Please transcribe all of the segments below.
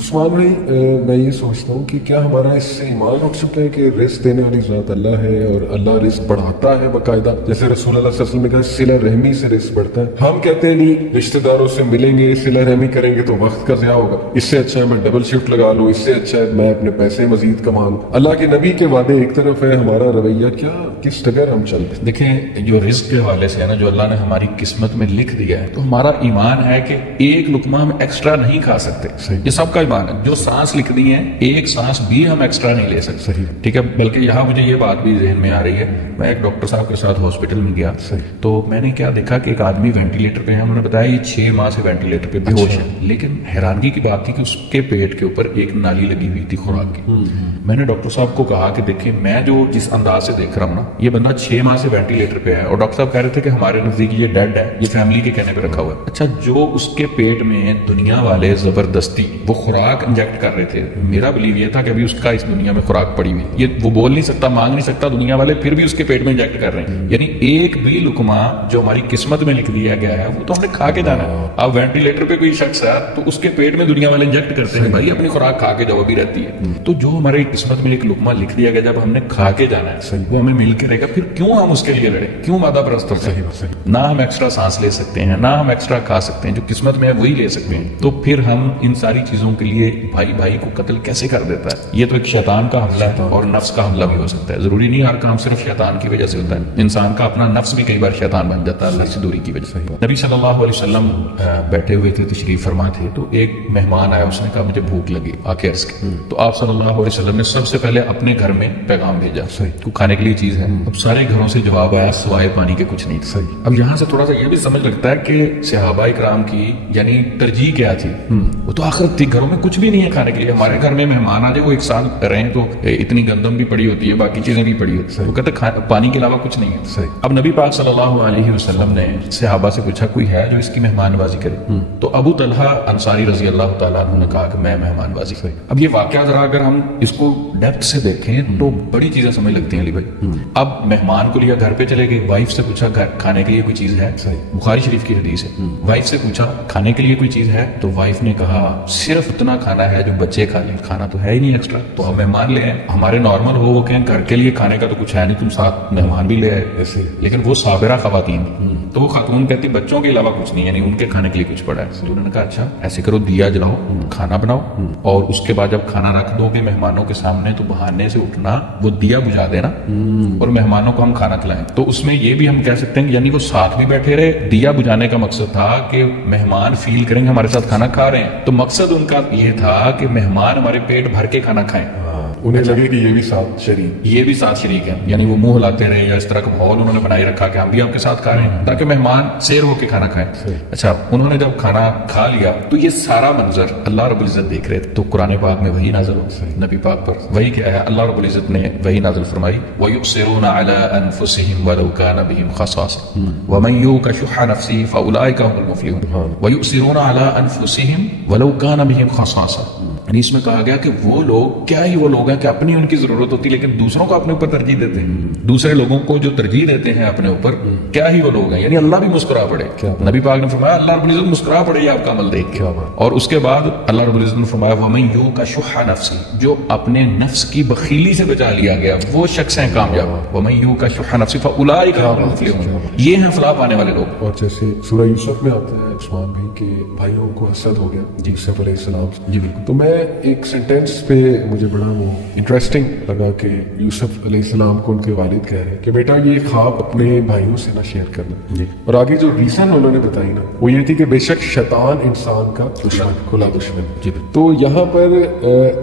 عثمان بھائی میں یہ سوچتا ہوں کہ کیا ہمارا اس سے ایمان اٹھ سکتا ہے کہ رزق دینے والی ذات اللہ ہے اور اللہ رزق بڑھاتا ہے باقاعدہ، جیسے رسول اللہ صلی اللہ علیہ وسلم نے کہا صلہ رحمی سے رزق بڑھتا ہے. ہم کہتے ہیں نہیں، رشتہ داروں سے ملیں گے، صلہ رحمی کریں گے تو وقت کا ضیاع ہوگا، اس سے اچھا ہے میں ڈبل شفٹ لگا لوں، اس سے اچھا ہے میں اپنے پیسے مزید کما لوں. اللہ کے نبی کے وعدے ایک طرف ہے، ہمارا رویہ کیا، کس ڈگر ہم چلتے ہیں؟ دیکھیں جو رزق کے حوالے سے ہے نا، جو اللہ نے ہماری قسمت میں لکھ دیا ہے، تو ہمارا ایمان ہے کہ ایک لقمہ ہم ایکسٹرا نہیں کھا سکتے. یہ سب کا ایمان ہے. جو سانس لکھ دی ہے، ایک سانس بھی ہم ایکسٹرا نہیں لے سکتے. ٹھیک ہے. بلکہ یہاں مجھے یہ بات بھی ذہن میں آ رہی ہے، میں ایک ڈاکٹر صاحب کے ساتھ ہاسپٹل میں گیا تو میں نے کیا دیکھا کہ ایک آدمی وینٹیلیٹر پہ ہے. انہوں نے بتایا یہ 6 ماہ سے وینٹیلیٹر پہ بے ہوش ہے. لیکن حیرانگی کی بات تھی کہ اس کے پیٹ کے اوپر ایک نالی لگی ہوئی تھی خوراک کی. میں نے ڈاکٹر صاحب کو کہا کہ دیکھیں میں جو جس انداز سے دیکھ رہا ہوں نا، یہ بندہ 6 ماہ سے وینٹیلیٹر پہ ہے، اور ڈاکٹر صاحب کہہ رہے تھے کہ ہمارے نزدیک یہ ڈیڈ ہے، یہ فیملی کے کہنے پہ رکھا ہوا ہے. اچھا، جو اس کے پیٹ میں دنیا والے زبردستی وہ خوراک انجیکٹ کر رہے تھے، میرا بلیو یہ تھا کہ ابھی اس کا اس دنیا میں خوراک پڑی ہوئی، یہ وہ بول نہیں سکتا، مانگ نہیں سکتا، دنیا والے پھر بھی اس کے پیٹ میں انجیکٹ کر رہے ہیں. یعنی ایک بھی لقمہ جو ہماری قسمت میں لکھ دیا گیا ہے وہ تو ہم نے کھا کے جانا ہے. اب وینٹیلیٹر پہ کوئی شخص ہے تو اس کے پیٹ میں دنیا والے انجیکٹ کرتے ہیں، بھائی اپنی خوراک کھا کے جاؤ، ابھی رہتی ہے. تو جو ہماری قسمت میں ایک لقمہ لکھ دیا گیا جب ہم نے کھا کے جانا ہے وہ ہمیں مل کے رہے گا، پھر کیوں ہم اس کے لیے لڑیں، کیوں مادہ پرست ہوتے ہیں؟ نہ ہم ایکسٹرا سانس لے سکتے ہیں، نہ ہم ایکسٹرا کھا سکتے ہیں، جو قسمت میں ہے وہی لے سکتے ہیں. تو پھر ہم ان ساری چیزوں کے لیے بھائی بھائی کو قتل کیسے کر دیتا ہے؟ یہ تو ایک شیطان کا حملہ ہے، اور نفس کا حملہ بھی ہو سکتا ہے. ضروری نہیں ہر کام صرف شیطان کی وجہ سے ہوتا ہے، انسان کا اپنا نفس بھی کئی بار شیطان بن جاتا ہے اللہ سے دوری کی وجہ سے. نبی صلی اللہ علیہ وسلم بیٹھے ہوئے تھے، تشریف فرما تھے، تو ایک مہمان آیا، اس نے کہا مجھے بھوک لگی، آ کے عرض کی. تو آپ صلی اللہ علیہ وسلم نے سب سے پہلے اپنے گھر میں پیغام بھیجا تو کھانے کے لیے چیز ہے. اب سارے گھروں سے جواب آیا سوائے پانی کے کچھ نہیں تھا. اب یہاں سے تھوڑا سا یہ بھی سمجھ لگتا ہے کہ صحابہ کرام کی یعنی ترجیح کیا تھی. وہ تو آخرت تھی، گھروں میں کچھ بھی نہیں ہے کھانے کے لیے. ہمارے گھر میں مہمان آ جائے، وہ ایک ساتھ رہیں تو اتنی گندم بھی پڑی ہوتی ہے، باقی چیزیں بھی پڑی ہوتی ہے، تو کہتے پانی کے علاوہ کچھ نہیں ہے. اب نبی پاک صلی اللہ علیہ وسلم نے صحابہ سے پوچھا کوئی ہے جو اس کی مہمان بازی کرے؟ تو ابو طلحہ انصاری رضی اللہ تعالیٰ عنہ نے کہا کہ میں مہمان بازی کروں. اب یہ واقعہ ذرا اگر ہم اس کو ڈیپتھ سے دیکھیں تو بڑی چیزیں سمجھ لگتی ہیں علی بھائی. اب مہمان کو لیا گھر پہ چلے گئے، وائف سے پوچھا کھانے کے لیے کوئی چیز ہے، بخاری شریف کی حدیث ہے. وائف سے پوچھا کھانے کے لیے کوئی چیز ہے، تو وائف نے کہا صرف اتنا کھانا ہے جو بچے کھا لیں، کھانا تو ہے ہی نہیں ایکسٹرا. تو ہم مہمان لے آئے، ہمارے نارمل ہو وہ کہیں گھر کے لیے کھانے کا تو کچھ ہے نہیں، تم ساتھ مہمان بھی لے آئے. لیکن وہ صابرہ خواتین، تو وہ خاتون کہتی بچوں کے علاوہ کچھ نہیں، یعنی ان کے کھانے کے لیے کچھ پڑا ہے. تو انہوں نے کہا اچھا ایسے کرو، دیا جلاؤ، کھانا بناؤ، اور اس کے بعد جب کھانا رکھ دو گے مہمانوں کے سامنے تو بہانے سے اٹھنا، وہ دیا بجھا دینا اور مہمانوں کو ہم کھانا کھلائیں. تو اس میں یہ بھی ہم کہہ سکتے ہیں کہ یعنی وہ ساتھ بھی بیٹھے رہے. دیا بجھانے کا مقصد تھا کہ مہمان فیل کریں گے ہمارے ساتھ کھانا کھا رہے ہیں، تو مقصد ان کا یہ تھا کہ مہمان ہمارے پیٹ بھر کے کھانا کھائیں، انہیں لگے کہ یہ بھی ساتھ شریک، یہ بھی ساتھ شریک ہے. یعنی وہ منہ ہلاتے رہے، یا اس طرح کا ماحول انہوں نے بنائی رکھا کہ ہم بھی آپ کے ساتھ کھا رہے ہیں تاکہ مہمان سیر ہو کے کھانا کھائیں. اچھا انہوں نے جب کھانا کھا لیا تو یہ سارا منظر اللہ رب العزت دیکھ رہے تھے. تو قرآن پاک میں وہی نازل ہو، نبی پاک پر وہی کیا ہے، اللہ رب العزت نے وہی نازل فرمائی وَيُؤْثِرُونَ عَلَىٰ أَنفُسِهِمْ وَلَوْ كَانَ بِهِمْ خَصَاصَةٌ وَمَن يُوقَ شُحَّ نَفْسِهِ فَأُولَٰئِكَ هُمُ الْمُفْلِحُونَ وَيُؤْثِرُونَ عَلَىٰ أَنفُسِهِمْ وَلَوْ كَانَ بِهِمْ خَصَاصَةٌ. یعنی اس میں کہا گیا کہ وہ لوگ کیا ہی وہ لوگ ہیں کہ اپنی ان کی ضرورت ہوتی لیکن دوسروں کو اپنے اوپر ترجیح دیتے ہیں، دوسرے لوگوں کو جو ترجیح دیتے ہیں اپنے اوپر، کیا ہی وہ لوگ ہیں. یعنی اللہ بھی مسکرا پڑے. نبی پاک نے فرمایا اللہ رب العزت مسکرا پڑے آپ کا عمل دیکھ کے. اور اس کے بعد اللہ رب العزت نے فرمایا وَمَن يُوقَ شُحَّ نَفْسِهِ، جو اپنے نفس کی بخیلی سے بچا لیا گیا وہ شخص ہیں کامیاب. وَمَن يُوقَ شُحَّ نَفْسِهِ فَأُولَٰئِكَ هُمُ الْمُفْلِحُونَ، یہ ہیں فلاح پانے والے لوگ. اور جیسے سورہ یوسف میں آتا ہے عثمان بھائی کہ بھائیوں کو حسد ہو گیا یوسف علیہ السلام. جی بالکل. تو میں ایک سینٹینس پہ مجھے بڑا وہ انٹرسٹنگ لگا کہ یوسف علیہ السلام کو ان کے والد کہہ رہے ہیں کہ بیٹا یہ خواب اپنے بھائیوں سے نہ شیئر کرنا. اور آگے جو ریزن انہوں نے بتائی نا وہ یہ تھی کہ بے شک شیطان انسان کا دشمن، کھلا دشمن. تو یہاں پر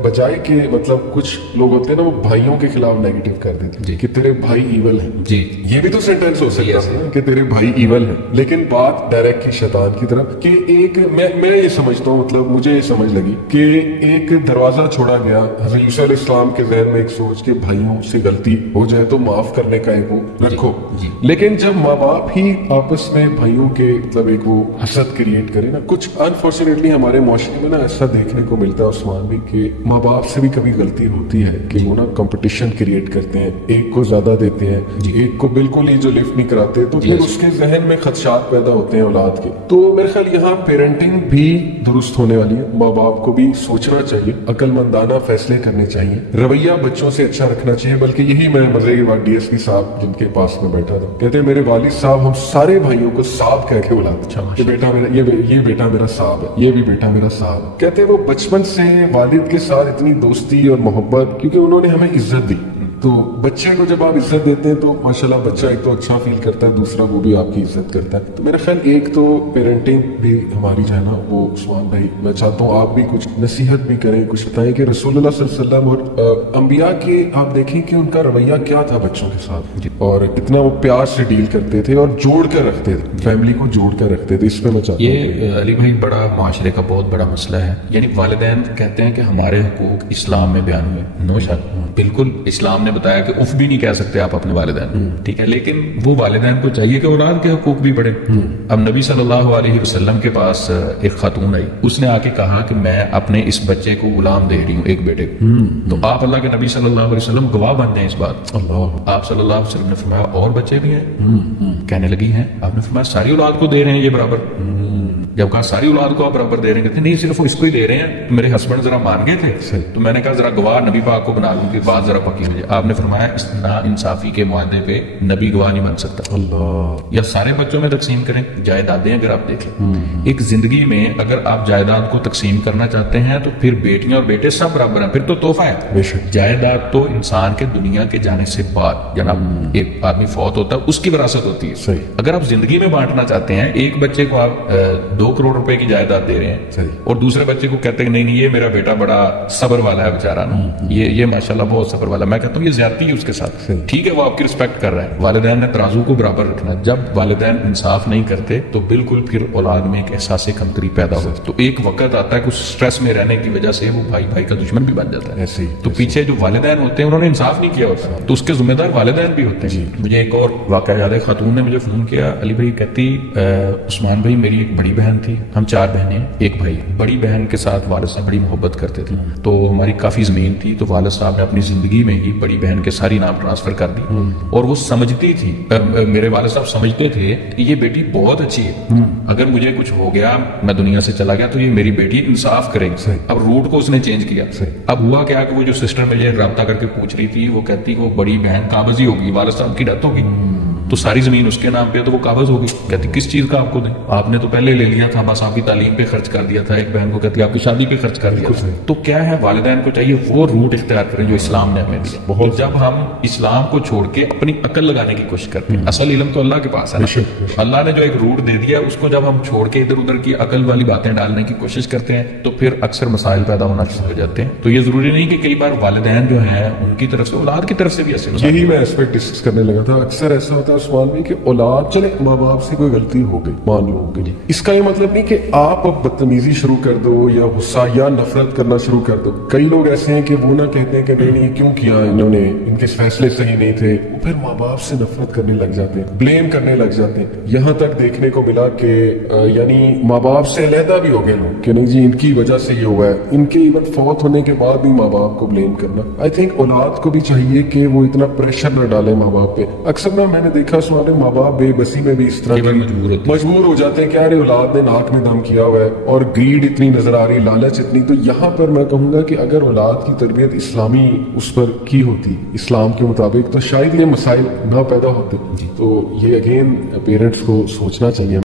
بجائے کہ مطلب کچھ لوگ ہوتے ہیں نا وہ بھائیوں کے خلاف نیگیٹو کر دیتے ہیں کہ تیرے بھائی ایول ہیں. یہ بھی تو سینٹینس ہو سکتا ہے کہ تیرے بھائی ایول ہیں، لیکن بات ڈائریکٹ کی شیطان کی طرف کہ ایک میں یہ سمجھتا ہوں، مطلب مجھے یہ سمجھ لگی کہ ایک دروازہ چھوڑا گیا حضرت یوسف علیہ السلام کے ذہن میں ایک سوچ کہ بھائیوں سے غلطی ہو جائے تو معاف کرنے کا ایک وہ رکھو. لیکن جب ماں باپ ہی آپس میں بھائیوں کے مطلب ایک وہ حسد کریٹ کرے نا، کچھ انفارچونیٹلی ہمارے معاشرے میں نا ایسا دیکھنے کو ملتا ہے عثمان بھی کہ ماں باپ سے بھی کبھی غلطی ہوتی ہے کہ وہ نا کمپٹیشن کریٹ کرتے ہیں، ایک کو زیادہ دیتے ہیں، ایک کو بالکل ہی جو لفٹ نہیں کراتے، تو پھر اس کے ذہن میں خدشات پیدا ہوتے ہیں اولاد کے. تو میرے خیال یہاں پیرنٹنگ بھی درست ہونے والی ہے، ماں باپ کو بھی سوچنا سوچنا چاہیے، عقل مندانہ فیصلے کرنے چاہیے، رویہ بچوں سے اچھا رکھنا چاہیے. بلکہ یہی میں مزے کی بات DSP صاحب جن کے پاس میں بیٹھا تھا کہتے ہیں میرے والد صاحب ہم سارے بھائیوں کو صاحب کہہ کے بلاتے کہ بیٹا میرا یہ بیٹا میرا صاحب ہے، یہ بھی بیٹا میرا صاحب ہے. کہتے ہیں وہ بچپن سے والد کے ساتھ اتنی دوستی اور محبت، کیونکہ انہوں نے ہمیں عزت دی. تو بچے کو جب آپ عزت دیتے ہیں تو ماشاءاللہ بچہ ایک تو اچھا فیل کرتا ہے، دوسرا وہ بھی آپ کی عزت کرتا ہے. تو میرا خیال ایک تو پیرنٹنگ بھی ہماری جو ہے نا وہ عثمان بھائی میں چاہتا ہوں آپ بھی کچھ نصیحت بھی کریں، کچھ بتائیں کہ رسول اللہ صلی اللہ علیہ وسلم اور انبیاء کے آپ دیکھیں کہ ان کا رویہ کیا تھا بچوں کے ساتھ، اور کتنا وہ پیار سے ڈیل کرتے تھے اور جوڑ کر رکھتے تھے، فیملی کو جوڑ کر رکھتے تھے. اس پہ میں چاہتا ہوں یہ علی بھائی بڑا معاشرے کا بہت بڑا مسئلہ ہے. یعنی والدین کہتے ہیں کہ ہمارے حقوق اسلام میں بیان ہوئے، نو شک بالکل اسلام نے بتایا کہ اف بھی نہیں کہہ سکتے آپ اپنے والدین، ٹھیک ہے، لیکن وہ والدین کو چاہیے کہ اولاد کے حقوق بھی بڑھیں. اب نبی صلی اللہ علیہ وسلم کے پاس ایک خاتون آئی، اس نے آ کے کہا کہ میں اپنے اس بچے کو غلام دے رہی ہوں، ایک بیٹے کو. تو آپ اللہ کے نبی صلی اللہ علیہ وسلم گواہ بن جائیں اس بات. آپ صلی اللہ علیہ وسلم نے فرمایا اور بچے بھی ہیں؟ کہنے لگی ہیں. آپ نے فرمایا ساری اولاد کو دے رہے ہیں یہ برابر؟ جب کہا ساری اولاد کو آپ برابر دے رہے ہیں، کہتے نہیں صرف اس کو ہی دے رہے ہیں. میرے ہسبینڈ ذرا مان گئے تھے تو میں نے کہا ذرا گواہ نبی پاک کو بنا لوں کہ بات ذرا پکی ہو جائے. آپ نے فرمایا اس نا انصافی کے معاہدے پہ نبی گواہ نہیں بن سکتا. یا سارے بچوں میں تقسیم کریں جائیدادیں. اگر آپ دیکھیں ایک زندگی میں اگر آپ جائیداد کو تقسیم کرنا چاہتے ہیں تو پھر بیٹیاں اور بیٹے سب برابر ہیں، پھر تو تحفہ ہے. جائیداد تو انسان کے دنیا کے جانے سے بعد جناب ایک آدمی فوت ہوتا ہے اس کی وراثت ہوتی ہے. اگر آپ زندگی میں بانٹنا چاہتے ہیں، ایک بچے کو آپ 2 کروڑ روپے کی جائیداد دے رہے ہیں اور دوسرے بچے کو کہتے ہیں نہیں یہ میرا بیٹا بڑا صبر والا ہے بیچارہ نا، یہ ماشاءاللہ بہت صبر والا. میں کہتا ہوں یہ زیادتی ہے اس کے ساتھ. ٹھیک ہے وہ آپ کی رسپیکٹ کر رہا ہے، والدین نے ترازو کو برابر رکھنا ہے. جب والدین انصاف نہیں کرتے تو بالکل پھر اولاد میں ایک احساس کمتری پیدا ہوتا ہے. تو ایک وقت آتا ہے کچھ سٹریس میں رہنے کی وجہ سے وہ بھائی کا دشمن بھی بن جاتا ہے. تو پیچھے جو والدین ہوتے ہیں انہوں نے انصاف نہیں کیا ہوتا تو اس کے ذمہ دار والدین بھی ہوتے ہیں. مجھے ایک اور واقعہ یاد ہے، خاتون نے مجھے فون کیا، علی بھائی کہتی عثمان بھائی میری ایک بڑی بہن تھی، ہم 4 بہنیں ایک بھائی. بڑی بہن کے ساتھ والد صاحب بڑی محبت کرتے تھے تو ہماری کافی زمین تھی، تو والد صاحب نے اپنی زندگی میں ہی بڑی بہن کے ساری نام ٹرانسفر کر دی. اور وہ سمجھتی تھی، میرے والد صاحب سمجھتے تھے کہ یہ بیٹی بہت اچھی ہے، اگر مجھے کچھ ہو گیا میں دنیا سے چلا گیا تو یہ میری بیٹی انصاف کرے گی. اب روٹ کو اس نے چینج کیا. اب ہوا کیا کہ وہ جو سسٹر مجھے رابطہ کر کے پوچھ رہی تھی وہ کہتی وہ بڑی بہن قابضی ہوگی، والد صاحب کی ڈیتھ ہوگی تو ساری زمین اس کے نام پہ تو وہ قابض ہوگی. کہتی کس چیز کا آپ کو دیں، آپ نے تو پہلے لے لیا تھا، بس آپ کی تعلیم پہ خرچ کر دیا تھا. ایک بہن کو کہتی آپ کی شادی پہ خرچ کر دیا. تو کیا ہے والدین کو چاہیے وہ روٹ اختیار کریں جو اسلام نے ہمیں دیا. بہت جب ہم اسلام کو چھوڑ کے اپنی عقل لگانے کی کوشش کرتے ہیں، اصل علم تو اللہ کے پاس ہے. اللہ نے جو ایک روٹ دے دیا اس کو جب ہم چھوڑ کے ادھر ادھر کی عقل والی باتیں ڈالنے کی کوشش کرتے ہیں تو پھر اکثر مسائل پیدا ہونا شروع ہو جاتے ہیں. تو یہ ضروری نہیں کہ کئی بار والدین جو ہیں ان کی طرف سے اولاد کی طرف سے بھی ایسے. یہی میں اسپیکٹ ڈسکس کرنے لگا تھا. اکثر ایسا ہوتا ہے عثمان بھی کہ اولاد چلے ماں باپ سے کوئی غلطی ہو گئی مان لو ہو گئی، اس کا یہ مطلب نہیں کہ آپ اب بدتمیزی شروع کر دو یا غصہ یا نفرت کرنا شروع کر دو. کئی لوگ ایسے ہیں کہ وہ نہ کہتے ہیں کہ نہیں کیوں کیا انہوں نے، ان کے فیصلے صحیح نہیں تھے، وہ پھر ماں باپ سے نفرت کرنے لگ جاتے ہیں، بلیم کرنے لگ جاتے ہیں. یہاں تک دیکھنے کو ملا کہ یعنی ماں باپ سے علیحدہ بھی ہو گئے لوگ کہ نہیں جی ان کی وجہ سے یہ ہوا ہے. ان کے ایون فوت ہونے کے بعد بھی ماں باپ کو بلیم کرنا. آئی تھنک اولاد کو بھی چاہیے کہ وہ اتنا پریشر نہ ڈالے ماں باپ پہ. اکثر نہ میں نے دیکھا سوال ماں باپ بے بسی میں بھی اس طرح مجبور ہو جاتے ہیں کہ ارے اولاد نے ناک میں دم کیا ہوا ہے اور گریڈ اتنی نظر آ رہی، لالچ اتنی. تو یہاں پر میں کہوں گا کہ اگر اولاد کی تربیت اسلامی اس پر کی ہوتی اسلام کے مطابق تو شاید یہ مسائل نہ پیدا ہوتے. تو یہ اگین پیرنٹس کو سوچنا چاہیے.